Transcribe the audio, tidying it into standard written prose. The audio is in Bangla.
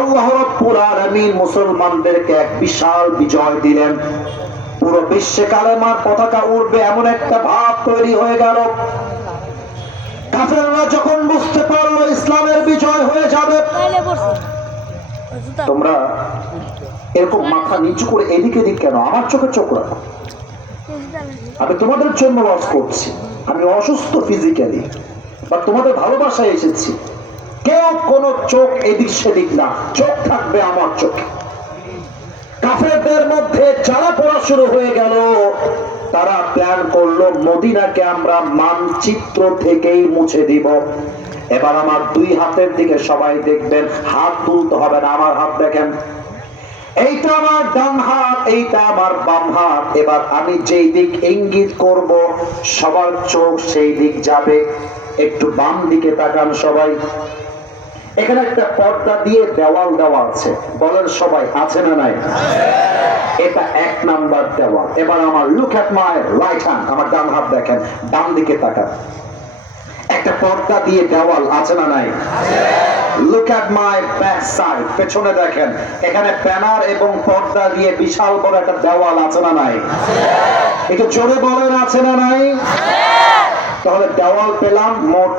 আল্লাহ রাব্বুল আলামিন মুসলমানদেরকে এক বিশাল বিজয় দিলেন। পুরো বিশ্বে কালেমার পতাকা উড়বে এমন একটা ভাব তৈরি হয়ে গেল। কাফেররা যখন বুঝতে পারলো ইসলামের বিজয় হয়ে যাবে, তোমরা এরকম মাথা নিচু করে এদিক এদিক কেন? আমার চোখে চোখ রাখো। আমি তোমাদের জন্য ওয়াজ করছি। আমি অসুস্থ ফিজিক্যালি, বা তোমাদের ভালোবাসায় এসেছি। কেউ কোনো চোখ এদিক সেদিক না, চোখ থাকবে আমার চোখে। কাফেরদের মধ্যে জ্বালা পড়া শুরু হয়ে গেল। তারা প্ল্যান করলো মদিনাকে আমরা মানচিত্র থেকেই মুছে দিব। এবার আমার দুই হাতের দিকে সবাই দেখবেন, হাত তুলতে হবে না, আমার হাত দেখেন। এইটা আমার ডান হাত, এইটা আমার বাম হাত। এবার আমি যেই দিক ইঙ্গিত করব সবার চোখ সেই দিক যাবে। একটু বাম দিকে তাকান সবাই। এখানে একটা পর্দা দিয়ে দেওয়াল দেওয়া আছে, বলেন সবাই, আছে না নাই? এটা 1 নাম্বার দেওয়াল। এবার আমার look at my right hand, আমার ডান হাত দেখেন, ডান দিকে তাকান। একটা পর্দা দিয়ে দেওয়াল আছে না নাই? Look at my back side, পেছনে দেখেন, এখানে ব্যানার এবং পর্দা দিয়ে বিশাল বড় একটা দেওয়াল আছে না নাই? একটু জোরে বলেন, আছে না নাই? তাহলে দেওয়াল পেলাম মোট